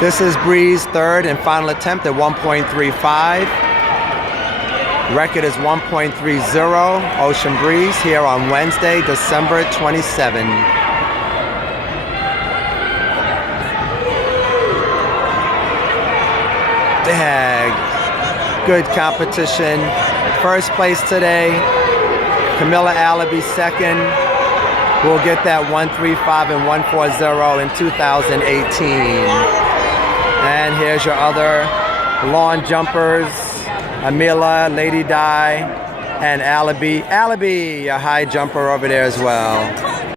This is Breeze, third and final attempt at 1.35. Record is 1.30. Ocean Breeze here on Wednesday, December 27. They had good competition. First place today, Camilla Alabi second. We'll get that 135 and 140 in 2018. And here's your other lawn jumpers, Amila, Lady Di, and Alabi. Alabi, your high jumper over there as well.